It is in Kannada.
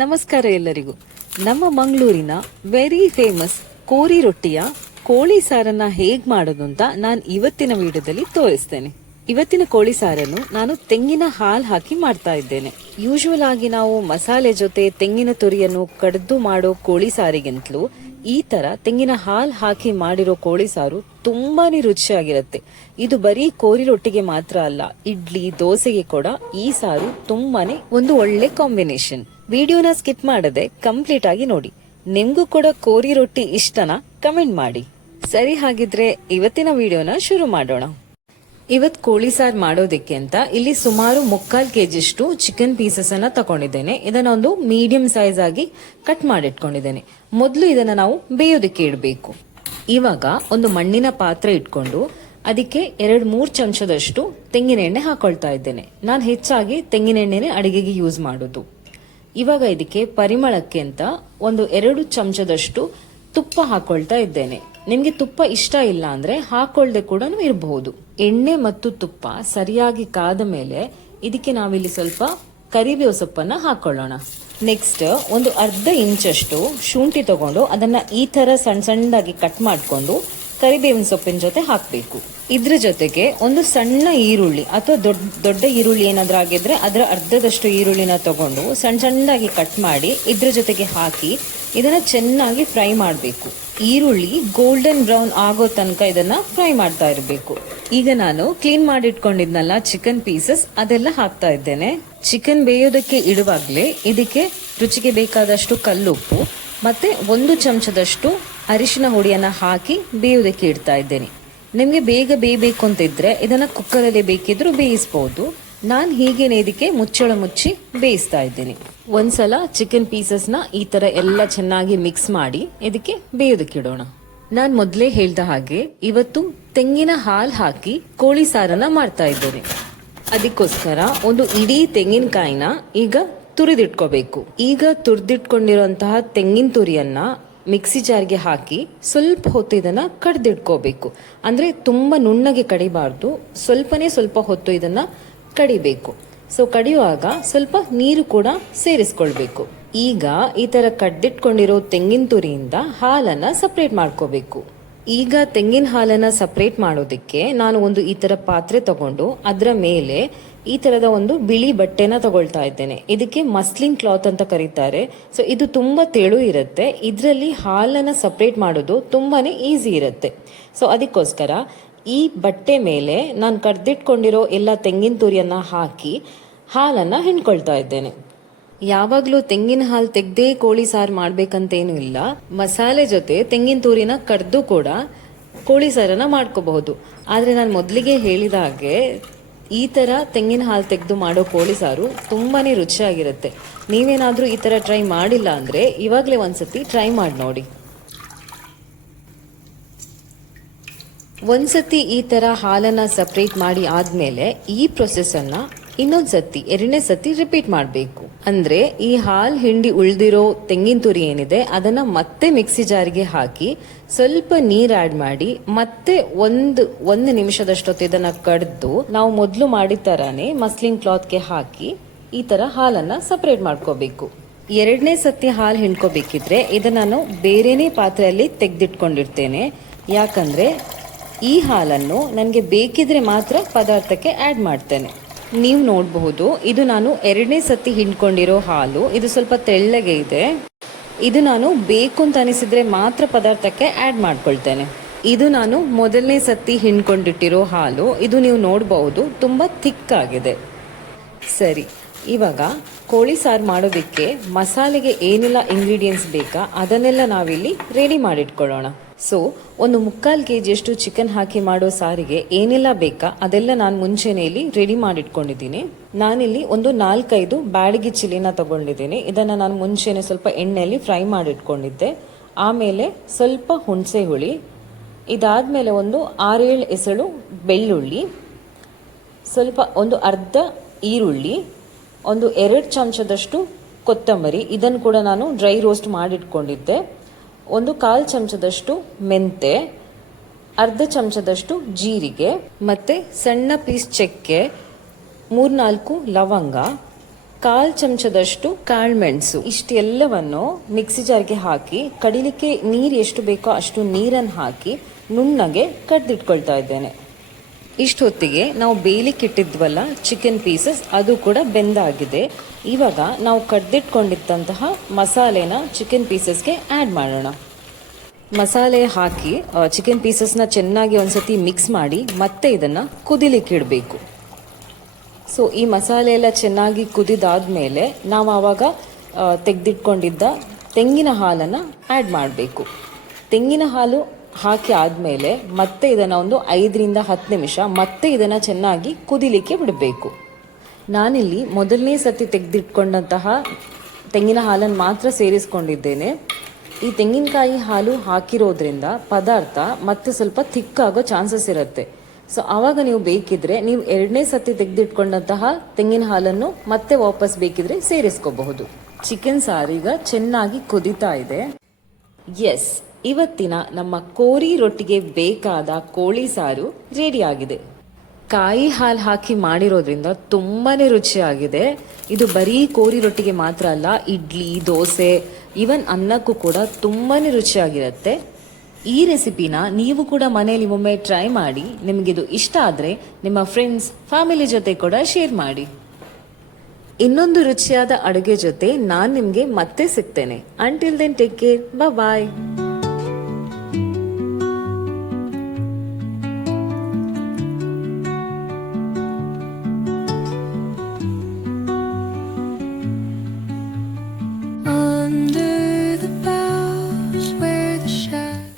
ನಮಸ್ಕಾರ ಎಲ್ಲರಿಗೂ. ನಮ್ಮ ಮಂಗಳೂರಿನ ವೆರಿ ಫೇಮಸ್ ಕೋರಿ ರೊಟ್ಟಿಯ ಕೋಳಿ ಸಾರನ್ನ ಹೇಗ್ ಮಾಡೋದು ಅಂತ ನಾನು ಇವತ್ತಿನ ವಿಡಿಯೋದಲ್ಲಿ ತೋರಿಸ್ತೇನೆ. ಇವತ್ತಿನ ಕೋಳಿ ಸಾರನ್ನು ನಾನು ತೆಂಗಿನ ಹಾಲು ಹಾಕಿ ಮಾಡ್ತಾ ಇದ್ದೇನೆ. ಯೂಶುವಲ್ ಆಗಿ ನಾವು ಮಸಾಲೆ ಜೊತೆ ತೆಂಗಿನ ತುರಿಯನ್ನು ಕಡ್ದು ಮಾಡೋ ಕೋಳಿ ಸಾರಿಗಿಂತಲೂ ಈ ತರ ತೆಂಗಿನ ಹಾಲು ಹಾಕಿ ಮಾಡಿರೋ ಕೋಳಿ ಸಾರು ತುಂಬಾನೇ ರುಚಿಯಾಗಿರುತ್ತೆ. ಇದು ಬರೀ ಕೋರಿ ರೊಟ್ಟಿಗೆ ಮಾತ್ರ ಅಲ್ಲ, ಇಡ್ಲಿ ದೋಸೆಗೆ ಕೂಡ ಈ ಸಾರು ತುಂಬಾನೇ ಒಂದು ಒಳ್ಳೆ ಕಾಂಬಿನೇಷನ್. ವಿಡಿಯೋನ ಸ್ಕಿಪ್ ಮಾಡದೆ ಕಂಪ್ಲೀಟ್ ಆಗಿ ನೋಡಿ. ನಿಮ್ಗೂ ಕೂಡ ಕೋರಿ ರೊಟ್ಟಿ ಇಷ್ಟನಾ? ಕಮೆಂಟ್ ಮಾಡಿ. ಸರಿ, ಹಾಗಿದ್ರೆ ಇವತ್ತಿನ ವಿಡಿಯೋನ ಶುರು ಮಾಡೋಣ. ಇವತ್ ಕೋಳಿ ಸಾರು ಮಾಡೋದಕ್ಕೆ ಅಂತ ಇಲ್ಲಿ ಸುಮಾರು 3/4 kg ಚಿಕನ್ ಪೀಸಸ್ ಅನ್ನ ತಗೊಂಡಿದ್ದೇನೆ. ಇದನ್ನ ಒಂದು ಮೀಡಿಯಂ ಸೈಜ್ ಆಗಿ ಕಟ್ ಮಾಡಿಟ್ಕೊಂಡಿದ್ದೇನೆ. ಮೊದಲು ಇದನ್ನ ನಾವು ಬೇಯೋದಕ್ಕೆ ಇಡಬೇಕು. ಇವಾಗ ಒಂದು ಮಣ್ಣಿನ ಪಾತ್ರೆ ಇಟ್ಕೊಂಡು ಅದಕ್ಕೆ 2-3 ಚಮಚದಷ್ಟು ತೆಂಗಿನ ಎಣ್ಣೆ ಹಾಕೊಳ್ತಾ ಇದ್ದೇನೆ. ನಾನು ಹೆಚ್ಚಾಗಿ ತೆಂಗಿನ ಎಣ್ಣೆನೆ ಅಡಿಗೆಗೆ ಯೂಸ್ ಮಾಡೋದು. ಇವಾಗ ಇದಕ್ಕೆ ಪರಿಮಳಕ್ಕೆ ಅಂತ ಒಂದು 2 ಚಮಚದಷ್ಟು ತುಪ್ಪ ಹಾಕೊಳ್ತಾ ಇದ್ದೇನೆ. ನಿಮ್ಗೆ ತುಪ್ಪ ಇಷ್ಟ ಇಲ್ಲ ಅಂದ್ರೆ ಹಾಕೊಳ್ದೆ ಕೂಡ ಇರಬಹುದು. ಎಣ್ಣೆ ಮತ್ತು ತುಪ್ಪ ಸರಿಯಾಗಿ ಕಾದ ಮೇಲೆ ಇದಕ್ಕೆ ನಾವಿಲ್ಲಿ ಸ್ವಲ್ಪ ಕರಿಬೇವು ಸೊಪ್ಪನ್ನ ಹಾಕೊಳ್ಳೋಣ. ನೆಕ್ಸ್ಟ್ ಒಂದು ಅರ್ಧ ಇಂಚಷ್ಟು ಶುಂಠಿ ತಗೊಂಡು ಅದನ್ನ ಈ ತರ ಸಣ್ಣ ಸಣ್ಣದಾಗಿ ಕಟ್ ಮಾಡ್ಕೊಂಡು ಕರಿಬೇವಿನ ಸೊಪ್ಪಿನ ಜೊತೆ ಹಾಕ್ಬೇಕು. ಇದ್ರ ಜೊತೆಗೆ ಒಂದು ಸಣ್ಣ ಈರುಳ್ಳಿ ಅಥವಾ ದೊಡ್ಡ ಈರುಳ್ಳಿ ಏನಾದ್ರೂ ಆಗಿದ್ರೆ ಅದರ ಅರ್ಧದಷ್ಟು ಈರುಳ್ಳಿನ ತಗೊಂಡು ಸಣ್ಣ ಸಣ್ಣದಾಗಿ ಕಟ್ ಮಾಡಿ ಇದ್ರ ಜೊತೆಗೆ ಹಾಕಿ ಇದನ್ನ ಚೆನ್ನಾಗಿ ಫ್ರೈ ಮಾಡಬೇಕು. ಈರುಳ್ಳಿ ಗೋಲ್ಡನ್ ಬ್ರೌನ್ ಆಗೋ ತನಕ ಇದನ್ನ ಫ್ರೈ ಮಾಡ್ತಾ ಇರಬೇಕು. ಈಗ ನಾನು ಕ್ಲೀನ್ ಮಾಡಿ ಇಟ್ಕೊಂಡಿದ್ನಲ್ಲ ಚಿಕನ್ ಪೀಸಸ್, ಅದೆಲ್ಲ ಹಾಕ್ತಾ ಇದ್ದೇನೆ. ಚಿಕನ್ ಬೇಯೋದಕ್ಕೆ ಇಡುವಾಗ್ಲೇ ಇದಕ್ಕೆ ರುಚಿಗೆ ಬೇಕಾದಷ್ಟು ಕಲ್ಲುಪ್ಪು ಮತ್ತೆ 1 ಚಮಚದಷ್ಟು ಅರಿಶಿನ ಹುಡಿಯನ್ನ ಹಾಕಿ ಬೇಯೋದಕ್ಕೆ ಇಡ್ತಾ ಇದ್ದೇನೆ. ನಿಮ್ಗೆ ಬೇಗ ಬೇಯಬೇಕು ಅಂತ ಇದ್ರೆ ಇದನ್ನ ಕುಕ್ಕರಲ್ಲಿ ಬೇಕಿದ್ರು ಬೇಯಿಸಬಹುದು. ನಾನು ಹೀಗೇನೆ ಇದಕ್ಕೆ ಮುಚ್ಚಳ ಮುಚ್ಚಿ ಬೇಯಿಸ್ತಾ ಇದ್ದೇನೆ. ಒಂದ್ಸಲ ಚಿಕನ್ ಪೀಸಸ್ ನ ಈ ತರ ಎಲ್ಲ ಚೆನ್ನಾಗಿ ಮಿಕ್ಸ್ ಮಾಡಿ ಇದಕ್ಕೆ ಬೇಯೋದಕ್ಕೆ ಇಡೋಣ. ನಾನ್ ಮೊದ್ಲೇ ಹೇಳ್ದ ಹಾಗೆ ಇವತ್ತು ತೆಂಗಿನ ಹಾಲು ಹಾಕಿ ಕೋಳಿ ಸಾರನ್ನ ಮಾಡ್ತಾ ಇದ್ದೇನೆ. ಅದಕ್ಕೋಸ್ಕರ ಒಂದು ಇಡೀ ತೆಂಗಿನಕಾಯಿನ ಈಗ ತುರಿದಿಟ್ಕೋಬೇಕು. ಈಗ ತುರಿದಿಟ್ಕೊಂಡಿರುವಂತಹ ತೆಂಗಿನ ತುರಿಯನ್ನ ಮಿಕ್ಸಿ ಜಾರ್ಗೆ ಹಾಕಿ ಸ್ವಲ್ಪ ಹೊತ್ತು ಇದನ್ನ ಕಡ್ದಿಟ್ಕೋಬೇಕು. ಅಂದ್ರೆ ತುಂಬಾ ನುಣ್ಣಗೆ ಕಡಿಬಾರ್ದು, ಸ್ವಲ್ಪ ಹೊತ್ತು ಇದನ್ನ ಕಡಿಬೇಕು. ಸೊ ಕಡಿಯುವಾಗ ಸ್ವಲ್ಪ ನೀರು ಕೂಡ ಸೇರಿಸ್ಕೊಳ್ಬೇಕು. ಈಗ ಈ ತರ ಕಡ್ದಿಟ್ಕೊಂಡಿರೋ ತೆಂಗಿನ ತುರಿಯಿಂದ ಹಾಲನ್ನ ಸಪರೇಟ್ ಮಾಡ್ಕೋಬೇಕು. ಈಗ ತೆಂಗಿನ ಹಾಲನ್ನ ಸಪರೇಟ್ ಮಾಡೋದಕ್ಕೆ ನಾನು ಒಂದು ಈ ತರ ಪಾತ್ರೆ ತಗೊಂಡು ಅದರ ಮೇಲೆ ಈ ತರದ ಒಂದು ಬಿಳಿ ಬಟ್ಟೆನ ತಗೊಳ್ತಾ ಇದ್ದೇನೆ. ಇದಕ್ಕೆ ಮಸ್ಲಿನ್ ಕ್ಲಾತ್ ಅಂತ ಕರೀತಾರೆ. ಸೊ ಇದು ತುಂಬಾ ತೆಳು ಇರುತ್ತೆ. ಇದರಲ್ಲಿ ಹಾಲನ್ನ ಸಪರೇಟ್ ಮಾಡೋದು ತುಂಬಾನೇ ಈಸಿ ಇರುತ್ತೆ. ಸೊ ಅದಕ್ಕೋಸ್ಕರ ಈ ಬಟ್ಟೆ ಮೇಲೆ ನಾನು ಕಡ್ದಿಟ್ಕೊಂಡಿರೋ ಎಲ್ಲ ತೆಂಗಿನ ತುರಿಯನ್ನ ಹಾಕಿ ಹಾಲನ್ನ ಹಿಂಡ್ಕೊಳ್ತಾ ಇದ್ದೇನೆ. ಯಾವಾಗ್ಲೂ ತೆಂಗಿನ ಹಾಲು ತೆಗ್ದೇ ಕೋಳಿ ಸಾರು ಮಾಡ್ಬೇಕಂತೇನು ಇಲ್ಲ. ಮಸಾಲೆ ಜೊತೆ ತೆಂಗಿನ ತುರಿನ ಕಡ್ದು ಕೂಡ ಕೋಳಿ ಸಾರನ್ನ ಮಾಡ್ಕೋಬಹುದು. ಆದ್ರೆ ನಾನು ಮೊದಲಿಗೆ ಹೇಳಿದ ಹಾಗೆ ಈ ತರ ತೆಂಗಿನ ಹಾಲು ತೆಗೆದು ಮಾಡೋ ಕೋಳಿ ಸಾರು ತುಂಬಾನೇ ರುಚಿಯಾಗಿರುತ್ತೆ. ನೀವೇನಾದ್ರೂ ಈ ತರ ಟ್ರೈ ಮಾಡಿಲ್ಲ ಅಂದ್ರೆ ಇವಾಗ್ಲೇ ಒಂದ್ಸತಿ ಟ್ರೈ ಮಾಡಿ ನೋಡಿ. ಒಂದ್ಸತಿ ಈ ತರ ಹಾಲನ್ನ ಸಪರೇಟ್ ಮಾಡಿ ಆದ್ಮೇಲೆ ಈ ಪ್ರೊಸೆಸ್ ಅನ್ನ ಇನ್ನೊಂದ್ಸತಿ 2ನೇ ಸತಿ ರಿಪೀಟ್ ಮಾಡಬೇಕು. ಅಂದ್ರೆ ಈ ಹಾಲ್ ಹಿಂಡಿ ಉಳ್ದಿರೋ ತೆಂಗಿನ ತುರಿ ಏನಿದೆ ಅದನ್ನ ಮತ್ತೆ ಮಿಕ್ಸಿ ಜಾರಿಗೆ ಹಾಕಿ ಸ್ವಲ್ಪ ನೀರ್ ಆಡ್ ಮಾಡಿ ಮತ್ತೆ ಒಂದು ನಿಮಿಷದಷ್ಟೊತ್ತು ಇದನ್ನ ಕಡ್ದು ನಾವು ಮೊದಲು ಮಾಡಿದ ತರಾನೇ ಮಸ್ಲಿನ್ ಕ್ಲಾತ್ಗೆ ಹಾಕಿ ಈ ತರ ಹಾಲನ್ನ ಸಪರೇಟ್ ಮಾಡ್ಕೋಬೇಕು. 2ನೇ ಸತಿ ಹಾಲು ಹಿಂಡ್ಕೋಬೇಕಿದ್ರೆ ಇದನ್ನ ನಾನು ಬೇರೆನೇ ಪಾತ್ರೆಯಲ್ಲಿ ತೆಗೆದಿಟ್ಕೊಂಡಿರ್ತೇನೆ. ಯಾಕಂದ್ರೆ ಈ ಹಾಲನ್ನು ನನಗೆ ಬೇಕಿದ್ರೆ ಮಾತ್ರ ಪದಾರ್ಥಕ್ಕೆ ಆಡ್ ಮಾಡ್ತೇನೆ. ನೀವು ನೋಡಬಹುದು, ಇದು ನಾನು 2ನೇ ಸತಿ ಹಿಂಡ್ಕೊಂಡಿರೋ ಹಾಲು. ಇದು ಸ್ವಲ್ಪ ತೆಳ್ಳಗೆ ಇದೆ. ಇದು ನಾನು ಬೇಕು ಅಂತ ಅನಿಸಿದ್ರೆ ಮಾತ್ರ ಪದಾರ್ಥಕ್ಕೆ ಆಡ್ ಮಾಡ್ಕೊಳ್ತೇನೆ. ಇದು ನಾನು ಮೊದಲನೇ ಸತಿ ಹಿಂಡ್ಕೊಂಡಿಟ್ಟಿರೋ ಹಾಲು. ಇದು ನೀವು ನೋಡಬಹುದು ತುಂಬಾ ಥಿಕ್ ಆಗಿದೆ. ಸರಿ, ಇವಾಗ ಕೋಳಿ ಸಾರು ಮಾಡೋದಕ್ಕೆ ಮಸಾಲೆಗೆ ಏನೆಲ್ಲ ಇಂಗ್ರೀಡಿಯೆಂಟ್ಸ್ ಬೇಕಾ ಅದನ್ನೆಲ್ಲ ನಾವಿಲ್ಲಿ ರೆಡಿ ಮಾಡಿಟ್ಕೊಳ್ಳೋಣ. ಸೊ ಒಂದು 3/4 kg ಚಿಕನ್ ಹಾಕಿ ಮಾಡೋ ಸಾರಿಗೆ ಏನೆಲ್ಲ ಬೇಕಾ ಅದೆಲ್ಲ ನಾನು ಮುಂಚೆನೇ ಇಲ್ಲಿ ರೆಡಿ ಮಾಡಿಟ್ಕೊಂಡಿದ್ದೀನಿ. ನಾನಿಲ್ಲಿ ಒಂದು 4-5 ಬ್ಯಾಡಗಿ ಚಿಲ್ಲಿನ ತಗೊಂಡಿದ್ದೀನಿ. ಇದನ್ನ ನಾನು ಮುಂಚೆನೆ ಸ್ವಲ್ಪ ಎಣ್ಣೆಯಲ್ಲಿ ಫ್ರೈ ಮಾಡಿಟ್ಕೊಂಡಿದ್ದೆ. ಆಮೇಲೆ ಸ್ವಲ್ಪ ಹುಣಸೆ ಹುಳಿ, ಇದಾದ್ಮೇಲೆ ಒಂದು 6-7 ಎಸಳು ಬೆಳ್ಳುಳ್ಳಿ, ಸ್ವಲ್ಪ ಒಂದು ಅರ್ಧ ಈರುಳ್ಳಿ, ಒಂದು 2 ಚಮಚದಷ್ಟು ಕೊತ್ತಂಬರಿ, ಇದನ್ನು ಕೂಡ ನಾನು ಡ್ರೈ ರೋಸ್ಟ್ ಮಾಡಿಟ್ಕೊಂಡಿದ್ದೆ, ಒಂದು 1/4 ಚಮಚದಷ್ಟು ಮೆಂತೆ, ಅರ್ಧ ಚಮಚದಷ್ಟು ಜೀರಿಗೆ, ಮತ್ತೆ ಸಣ್ಣ ಪೀಸ್ ಚಕ್ಕೆ, 3-4 ಲವಂಗ, 1/4 ಚಮಚದಷ್ಟು ಕಾಳುಮೆಣಸು, ಇಷ್ಟೆಲ್ಲವನ್ನು ಮಿಕ್ಸಿ ಜಾರ್ಗೆ ಹಾಕಿ ಕಡಿಲಿಕ್ಕೆ ನೀರು ಎಷ್ಟು ಬೇಕೋ ಅಷ್ಟು ನೀರನ್ನು ಹಾಕಿ ನುಣ್ಣಗೆ ಕಡ್ದಿಟ್ಕೊಳ್ತಾ ಇದ್ದೇನೆ. ಇಷ್ಟೊತ್ತಿಗೆ ನಾವು ಬೇಯಲಿಕ್ಕಿಟ್ಟಿದ್ವಲ್ಲ ಚಿಕನ್ ಪೀಸಸ್, ಅದು ಕೂಡ ಬೆಂದಾಗಿದೆ. ಇವಾಗ ನಾವು ಕಡ್ದಿಟ್ಕೊಂಡಿದ್ದಂತಹ ಮಸಾಲೆನ ಚಿಕನ್ ಪೀಸಸ್ಗೆ ಆ್ಯಡ್ ಮಾಡೋಣ. ಮಸಾಲೆ ಹಾಕಿ ಚಿಕನ್ ಪೀಸಸ್ನ ಚೆನ್ನಾಗಿ ಒಂದ್ಸತಿ ಮಿಕ್ಸ್ ಮಾಡಿ ಮತ್ತೆ ಇದನ್ನು ಕುದಿಲಿಕ್ಕಿಡಬೇಕು. ಸೊ ಈ ಮಸಾಲೆ ಎಲ್ಲ ಚೆನ್ನಾಗಿ ಕುದಿದಾದ್ಮೇಲೆ ನಾವು ಆವಾಗ ತೆಗೆದಿಟ್ಕೊಂಡಿದ್ದ ತೆಂಗಿನ ಹಾಲನ್ನು ಆ್ಯಡ್ ಮಾಡಬೇಕು. ತೆಂಗಿನ ಹಾಲು ಹಾಕಿ ಆದಮೇಲೆ ಮತ್ತೆ ಇದನ್ನು ಒಂದು 5ರಿಂದ 10 ನಿಮಿಷ ಮತ್ತೆ ಇದನ್ನು ಚೆನ್ನಾಗಿ ಕುದಿಲಿಕ್ಕೆ ಬಿಡಬೇಕು. ನಾನಿಲ್ಲಿ ಮೊದಲನೇ ಸತಿ ತೆಗೆದಿಟ್ಕೊಂಡಂತಹ ತೆಂಗಿನ ಹಾಲನ್ನು ಮಾತ್ರ ಸೇರಿಸ್ಕೊಂಡಿದ್ದೇನೆ. ಈ ತೆಂಗಿನಕಾಯಿ ಹಾಲು ಹಾಕಿರೋದ್ರಿಂದ ಪದಾರ್ಥ ಮತ್ತೆ ಸ್ವಲ್ಪ ಥಿಕ್ಕಾಗೋ ಚಾನ್ಸಸ್ ಇರುತ್ತೆ. ಸೊ ಆವಾಗ ನೀವು ಬೇಕಿದ್ರೆ ನೀವು 2ನೇ ಸತಿ ತೆಗೆದಿಟ್ಕೊಂಡಂತಹ ತೆಂಗಿನ ಹಾಲನ್ನು ಮತ್ತೆ ವಾಪಸ್ ಬೇಕಿದ್ರೆ ಸೇರಿಸ್ಕೋಬಹುದು. ಚಿಕನ್ ಸಾರೀಗ ಚೆನ್ನಾಗಿ ಕುದಿತಾ ಇದೆ. ಎಸ್, ಇವತ್ತಿನ ನಮ್ಮ ಕೋರಿ ರೊಟ್ಟಿಗೆ ಬೇಕಾದ ಕೋಳಿ ಸಾರು ರೆಡಿ ಆಗಿದೆ. ಕಾಯಿ ಹಾಲು ಹಾಕಿ ಮಾಡಿರೋದ್ರಿಂದ ತುಂಬಾನೇ ರುಚಿಯಾಗಿದೆ. ಇದು ಬರೀ ಕೋರಿ ರೊಟ್ಟಿಗೆ ಮಾತ್ರ ಅಲ್ಲ, ಇಡ್ಲಿ, ದೋಸೆ, ಈವನ್ ಅನ್ನಕ್ಕೂ ಕೂಡ ತುಂಬಾನೇ ರುಚಿಯಾಗಿರುತ್ತೆ. ಈ ರೆಸಿಪಿನ ನೀವು ಕೂಡ ಮನೆಯಲ್ಲಿ ಒಮ್ಮೆ ಟ್ರೈ ಮಾಡಿ. ನಿಮಗಿದು ಇಷ್ಟ ಆದರೆ ನಿಮ್ಮ ಫ್ರೆಂಡ್ಸ್, ಫ್ಯಾಮಿಲಿ ಜೊತೆ ಕೂಡ ಶೇರ್ ಮಾಡಿ. ಇನ್ನೊಂದು ರುಚಿಯಾದ ಅಡುಗೆ ಜೊತೆ ನಾನು ನಿಮಗೆ ಮತ್ತೆ ಸಿಗ್ತೇನೆ. ಅಂಟಿಲ್ ದೆನ್ ಟೇಕ್ ಕೇರ್, ಬಾಯ್.